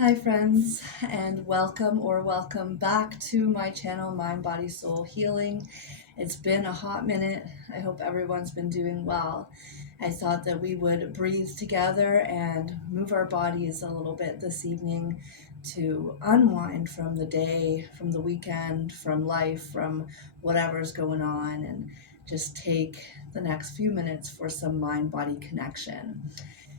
Hi, friends, and welcome back to my channel, Mind, Body, Soul Healing. It's been a hot minute. I hope everyone's been doing well. I thought that we would breathe together and move our bodies a little bit this evening to unwind from the day, from the weekend, from life, from whatever's going on, and just take the next few minutes for some mind body connection.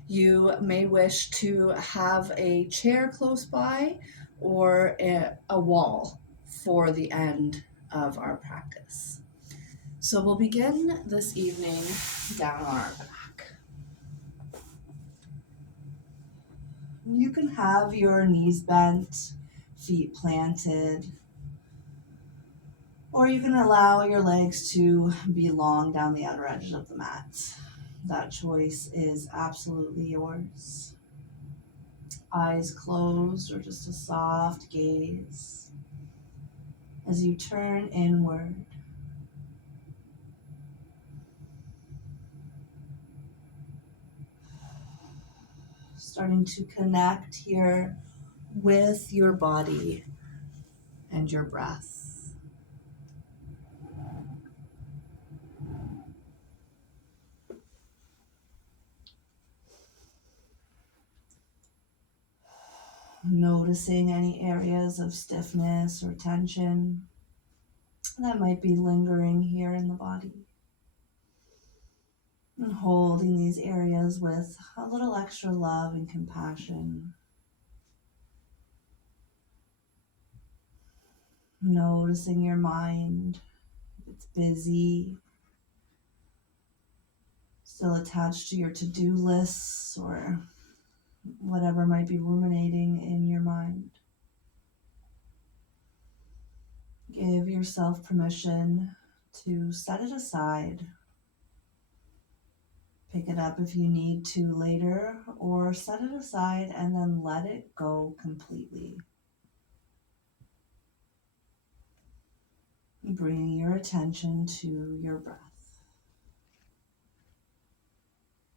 You may wish to have a chair close by or a wall for the end of our practice. So we'll begin this evening down on our back. You can have your knees bent, feet planted, or you can allow your legs to be long down the outer edges of the mat. That choice is absolutely yours. Eyes closed or just a soft gaze as you turn inward. Starting to connect here with your body and your breath. Noticing any areas of stiffness or tension that might be lingering here in the body. And holding these areas with a little extra love and compassion. Noticing your mind, if it's busy, still attached to your to-do lists or whatever might be ruminating in your mind. Give yourself permission to set it aside. Pick it up if you need to later, or set it aside and then let it go completely. Bringing your attention to your breath.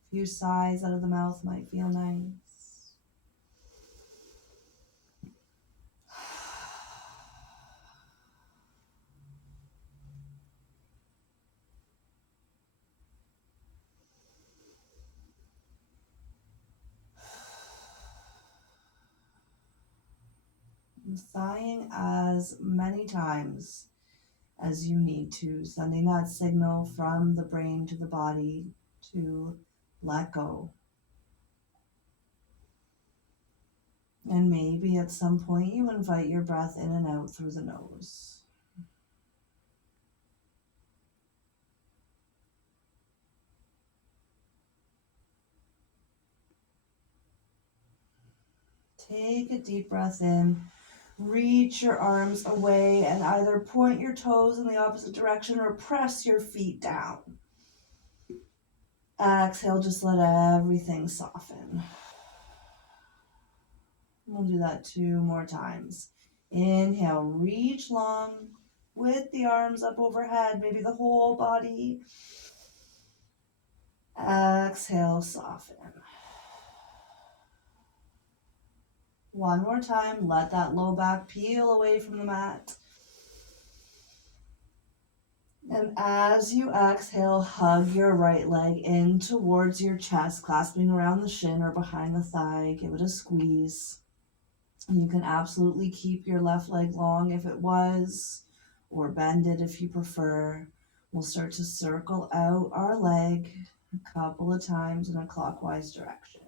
A few sighs out of the mouth might feel nice. And sighing as many times as you need to, sending that signal from the brain to the body to let go. And maybe at some point you invite your breath in and out through the nose. Take a deep breath in. Reach your arms away and either point your toes in the opposite direction or press your feet down. Exhale, just let everything soften. We'll do that 2 more times. Inhale, reach long with the arms up overhead, maybe the whole body. Exhale, soften. One more time, let that low back peel away from the mat. And as you exhale, hug your right leg in towards your chest, clasping around the shin or behind the thigh. Give it a squeeze. And you can absolutely keep your left leg long if it was, or bend it if you prefer. We'll start to circle out our leg a couple of times in a clockwise direction.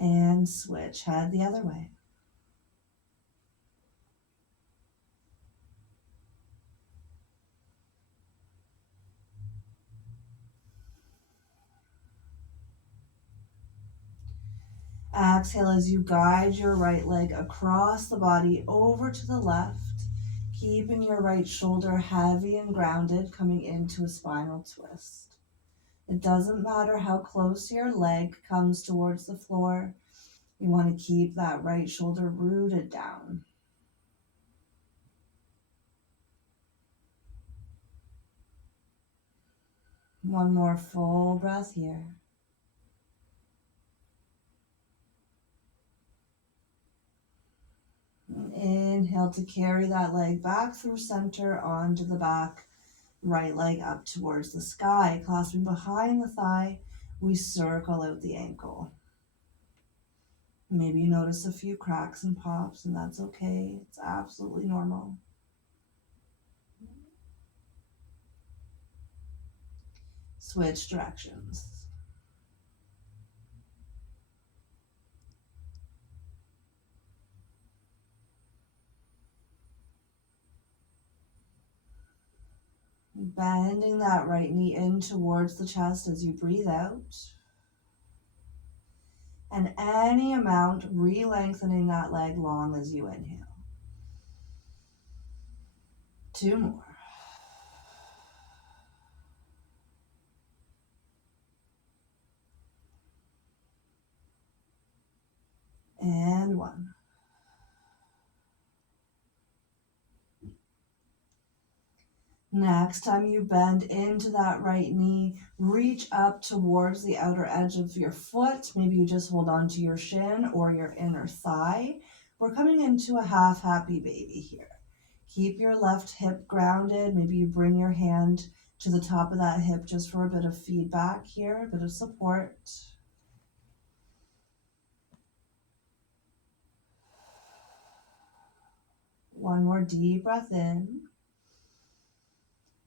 And switch, head the other way. Exhale as you guide your right leg across the body over to the left, keeping your right shoulder heavy and grounded, coming into a spinal twist. It doesn't matter how close your leg comes towards the floor. You want to keep that right shoulder rooted down. One more full breath here. Inhale to carry that leg back through center onto the back. Right leg up towards the sky, clasping behind the thigh. We circle out the ankle. Maybe you notice a few cracks and pops, and that's okay. It's absolutely normal. Switch directions. Bending that right knee in towards the chest as you breathe out. And any amount, re-lengthening that leg long as you inhale. 2 more. And 1. Next time you bend into that right knee, reach up towards the outer edge of your foot. Maybe you just hold on to your shin or your inner thigh. We're coming into a half happy baby here. Keep your left hip grounded. Maybe you bring your hand to the top of that hip just for a bit of feedback here, a bit of support. One more deep breath in.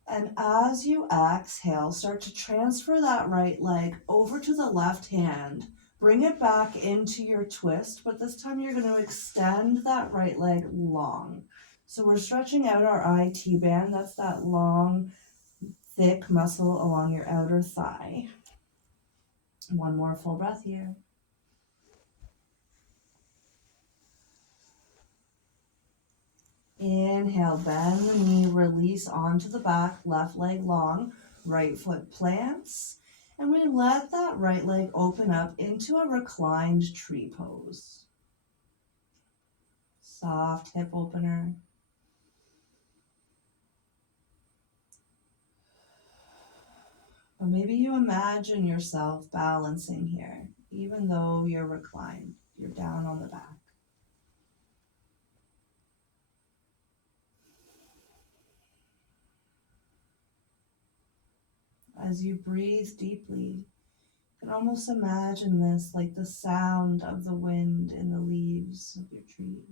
And as you exhale, start to transfer that right leg over to the left hand. Bring it back into your twist, but this time you're going to extend that right leg long. So we're stretching out our IT band. That's that long, thick muscle along your outer thigh. One more full breath here. Inhale, bend the knee, release onto the back, left leg long, right foot plants. And we let that right leg open up into a reclined tree pose. Soft hip opener. Or maybe you imagine yourself balancing here, even though you're reclined, you're down on the back. As you breathe deeply, you can almost imagine this like the sound of the wind in the leaves of your tree.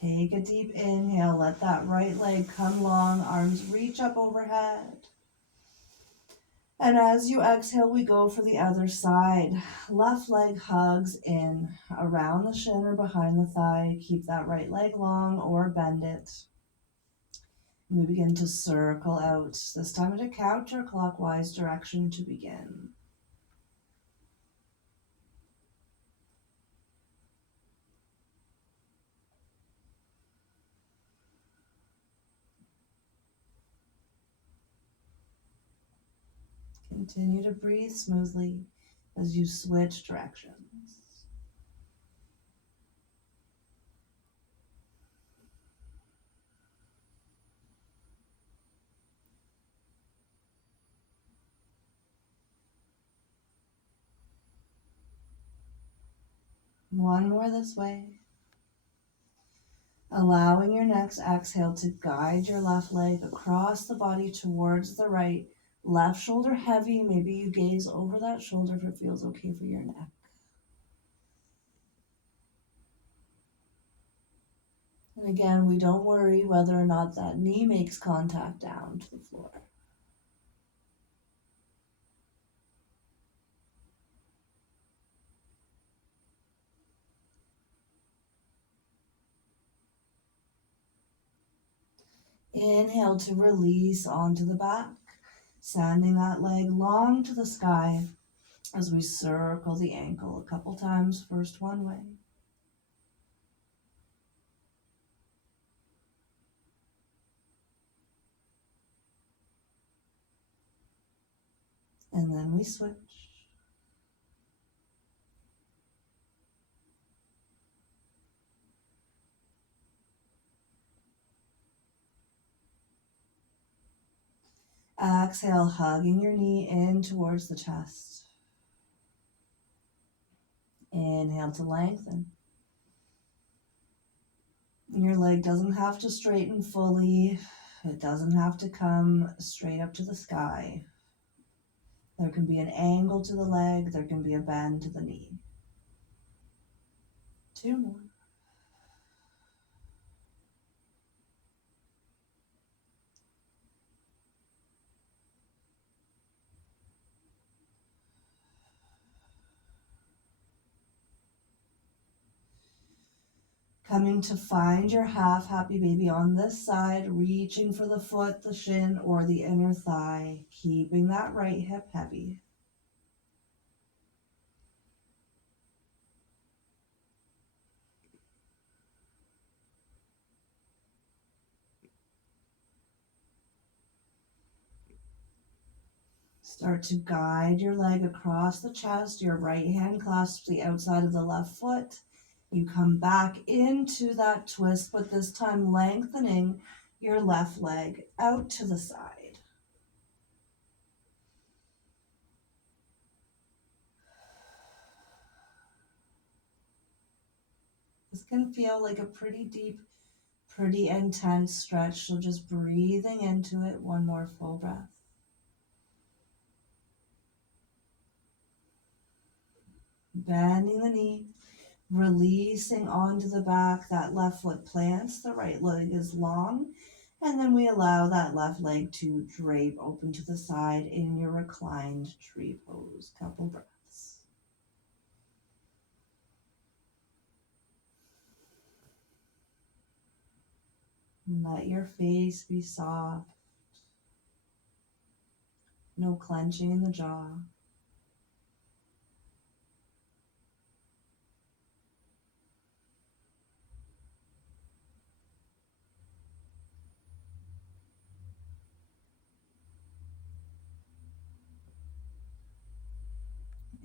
Take a deep inhale, let that right leg come long, arms reach up overhead. And as you exhale, we go for the other side. Left leg hugs in around the shin or behind the thigh. Keep that right leg long or bend it. And we begin to circle out, this time in a counterclockwise direction to begin. Continue to breathe smoothly as you switch directions. One more this way. Allowing your next exhale to guide your left leg across the body towards the right. Left shoulder heavy. Maybe you gaze over that shoulder if it feels okay for your neck. And again, we don't worry whether or not that knee makes contact down to the floor. Inhale to release onto the back, sending that leg long to the sky as we circle the ankle a couple times, first one way. And then we switch. Exhale, hugging your knee in towards the chest. Inhale to lengthen. Your leg doesn't have to straighten fully. It doesn't have to come straight up to the sky. There can be an angle to the leg. There can be a bend to the knee. 2 more. Coming to find your half happy baby on this side, reaching for the foot, the shin, or the inner thigh, keeping that right hip heavy. Start to guide your leg across the chest. Your right hand clasps the outside of the left foot. You come back into that twist, but this time lengthening your left leg out to the side. This can feel like a pretty deep, pretty intense stretch, so just breathing into it. One more full breath. Bending the knee, releasing onto the back. That left foot plants, the right leg is long, and then we allow that left leg to drape open to the side in your reclined tree pose. Couple breaths. Let your face be soft. No clenching in the jaw.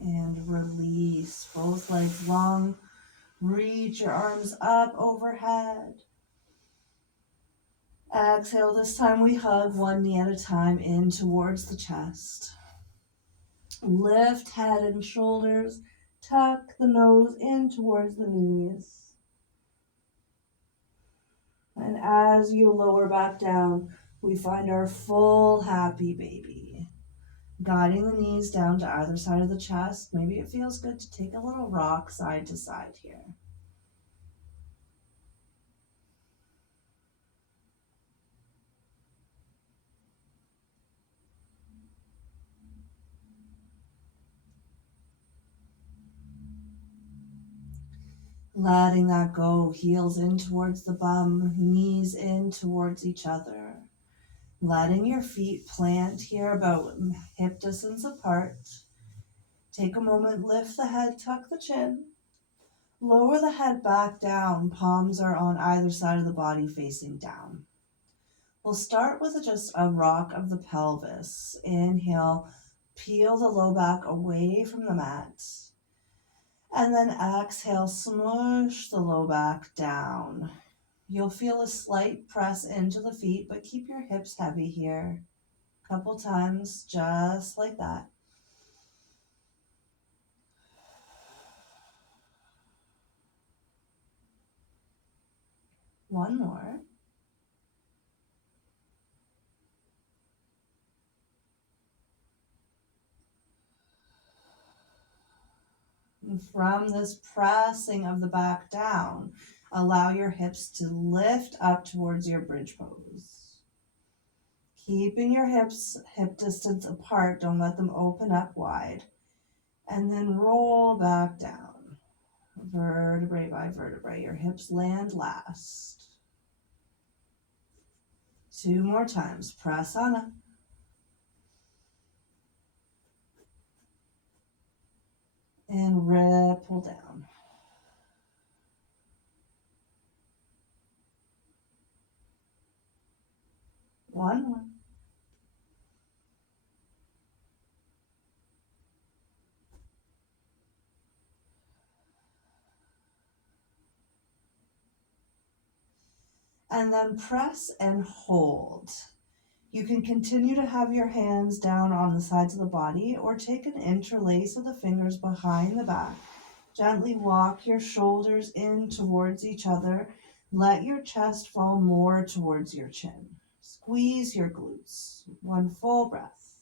And release. Both legs long. Reach your arms up overhead. Exhale. This time we hug one knee at a time in towards the chest. Lift head and shoulders. Tuck the nose in towards the knees. And as you lower back down, we find our full happy baby. Guiding the knees down to either side of the chest. Maybe it feels good to take a little rock side to side here. Letting that go, heels in towards the bum, knees in towards each other. Letting your feet plant here about hip distance apart. Take a moment, lift the head, tuck the chin. Lower the head back down, palms are on either side of the body facing down. We'll start with just a rock of the pelvis. Inhale, peel the low back away from the mat. And then exhale, smush the low back down. You'll feel a slight press into the feet, but keep your hips heavy here. Couple times, just like that. One more. And from this pressing of the back down, allow your hips to lift up towards your bridge pose. Keeping your hips hip distance apart, don't let them open up wide. And then roll back down. Vertebrae by vertebrae, your hips land last. 2 more times, press on up. And ripple down. One more. And then press and hold. You can continue to have your hands down on the sides of the body or take an interlace of the fingers behind the back. Gently walk your shoulders in towards each other. Let your chest fall more towards your chin. Squeeze your glutes. One full breath.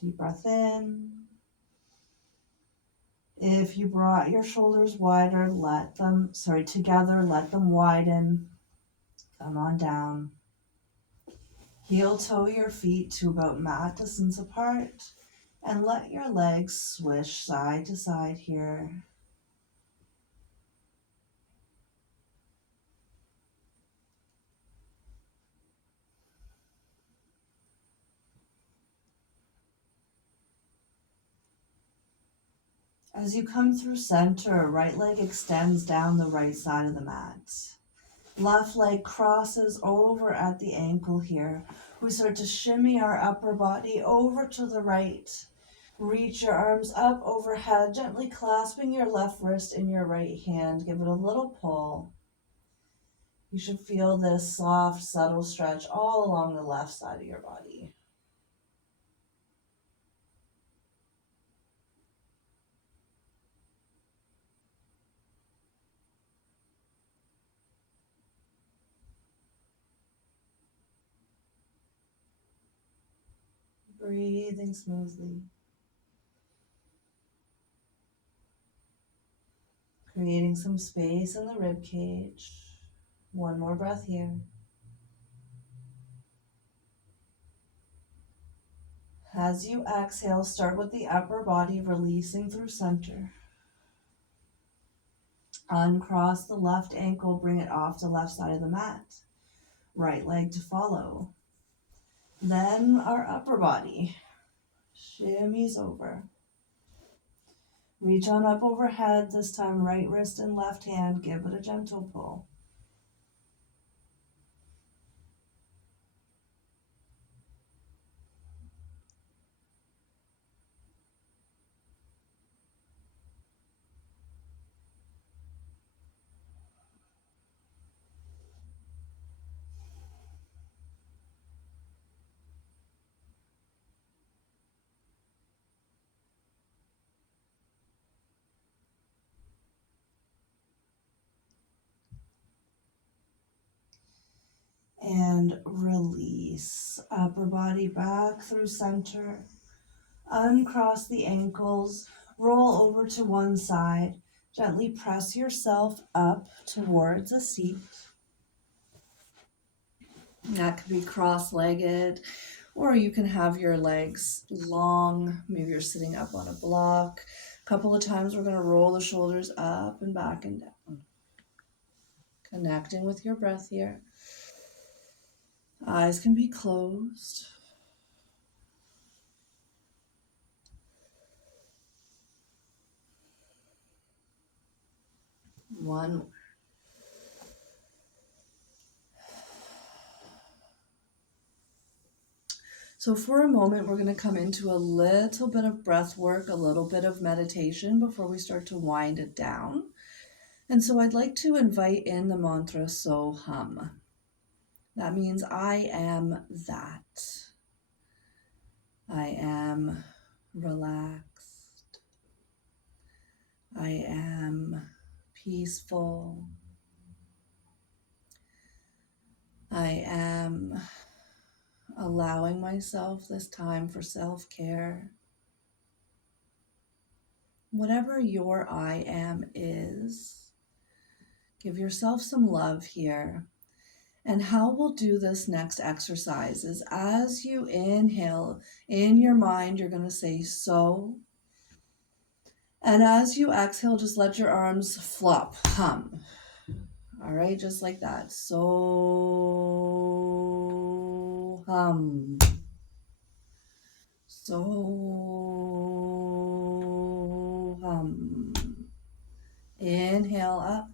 Deep breath in. If you brought your shoulders wider, together, let them widen. Come on down. Heel toe your feet to about mat distance apart and let your legs swish side to side here. As you come through center, right leg extends down the right side of the mat. Left leg crosses over at the ankle here. We start to shimmy our upper body over to the right. Reach your arms up overhead, gently clasping your left wrist in your right hand. Give it a little pull. You should feel this soft, subtle stretch all along the left side of your body. Breathing smoothly. Creating some space in the rib cage. One more breath here. As you exhale, start with the upper body releasing through center. Uncross the left ankle, bring it off the left side of the mat. Right leg to follow. Then our upper body shimmies over. Reach on up overhead, this time right wrist and left hand, give it a gentle pull. And release. Upper body back through center. Uncross the ankles. Roll over to one side. Gently press yourself up towards a seat. That could be cross-legged, or you can have your legs long. Maybe you're sitting up on a block. A couple of times we're going to roll the shoulders up and back and down. Connecting with your breath here. Eyes can be closed. One. So for a moment, we're going to come into a little bit of breath work, a little bit of meditation before we start to wind it down. And so I'd like to invite in the mantra So Hum. That means I am that. I am relaxed. I am peaceful. I am allowing myself this time for self-care. Whatever your I am is, give yourself some love here. And how we'll do this next exercise is as you inhale, in your mind, you're going to say so. And as you exhale, just let your arms flop, hum. All right, just like that. So hum. So hum. Inhale up.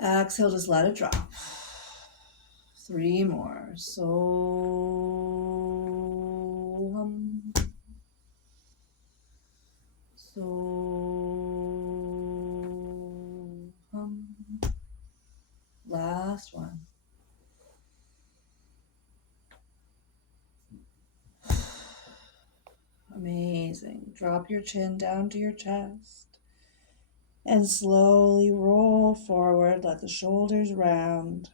Exhale, just let it drop. 3 more. So hum. So last one. Amazing. Drop your chin down to your chest and slowly roll forward. Let the shoulders round,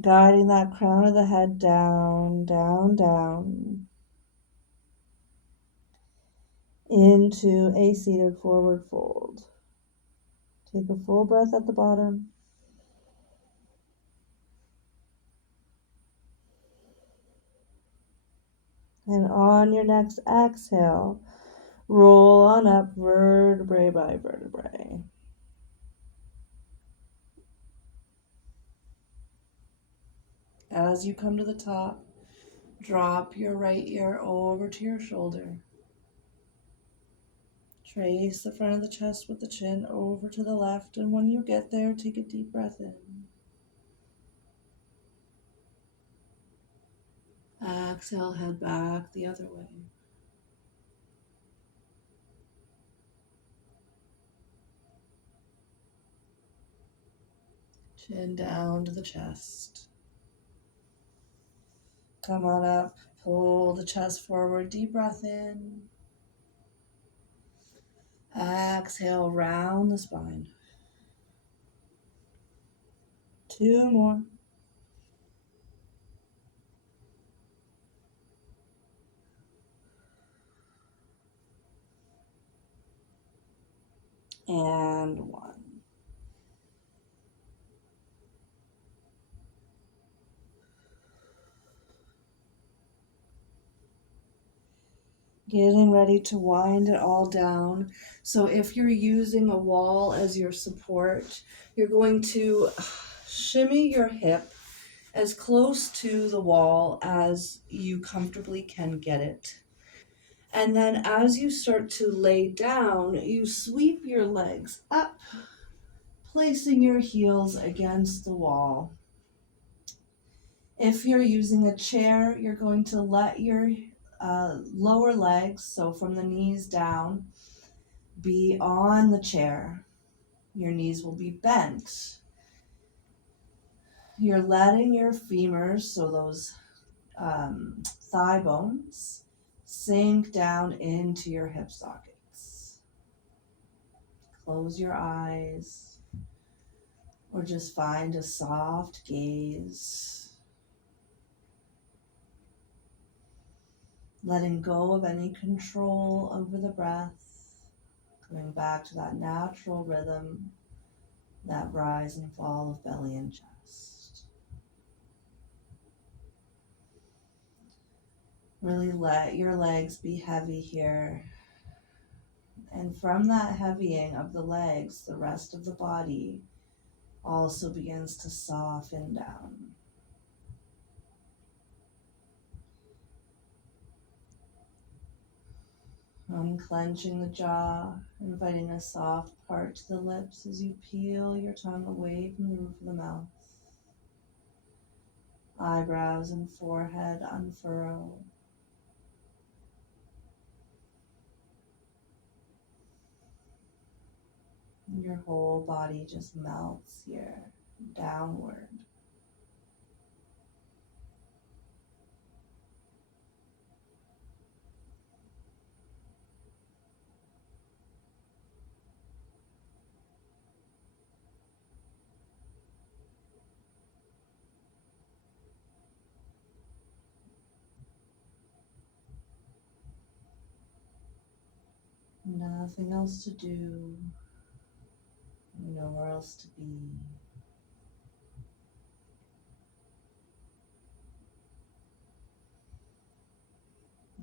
guiding that crown of the head down, down, down into a seated forward fold. Take a full breath at the bottom. And on your next exhale, roll on up vertebrae by vertebrae. As you come to the top, drop your right ear over to your shoulder. Trace the front of the chest with the chin over to the left, and when you get there, take a deep breath in. Exhale, head back the other way. Chin down to the chest. Come on up, pull the chest forward, deep breath in. Exhale, round the spine. 2 more. And 1. Getting ready to wind it all down. So if you're using a wall as your support, you're going to shimmy your hip as close to the wall as you comfortably can get it. And then as you start to lay down, you sweep your legs up, placing your heels against the wall. If you're using a chair, you're going to let your lower legs, so from the knees down, be on the chair. Your knees will be bent. You're letting your femurs, so those thigh bones, sink down into your hip sockets. Close your eyes or just find a soft gaze. Letting go of any control over the breath. Coming back to that natural rhythm, that rise and fall of belly and chest. Really let your legs be heavy here. And from that heavying of the legs, the rest of the body also begins to soften down. Unclenching the jaw, inviting a soft part to the lips as you peel your tongue away from the roof of the mouth. Eyebrows and forehead unfurrow. Your whole body just melts here, downward. Nothing else to do, nowhere else to be.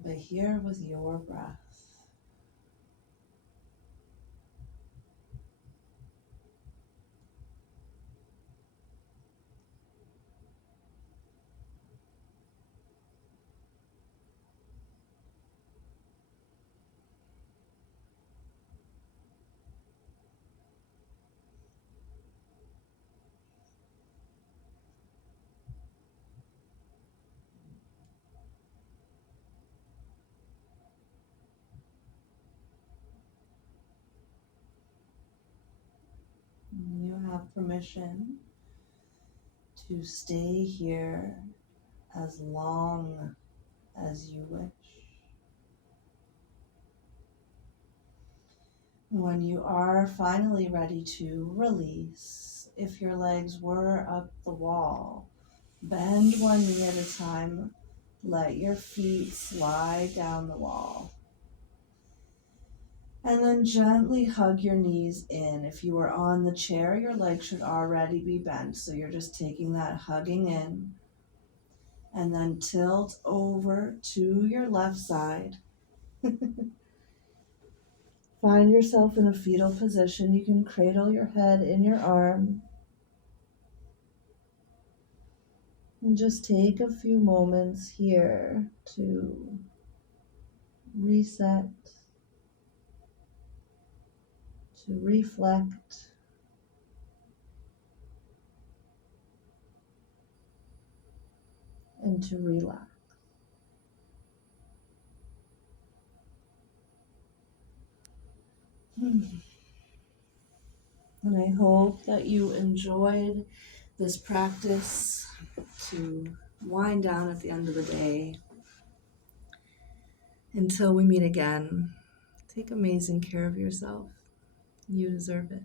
But here with your breath. have permission to stay here as long as you wish. When you are finally ready to release, if your legs were up the wall, bend one knee at a time. Let your feet slide down the wall. And then gently hug your knees in. If you were on the chair, your legs should already be bent. So you're just taking that hugging in. And then tilt over to your left side. Find yourself in a fetal position. You can cradle your head in your arm. And just take a few moments here to reset, to reflect, and to relax. And I hope that you enjoyed this practice to wind down at the end of the day. Until we meet again, take amazing care of yourself. You deserve it.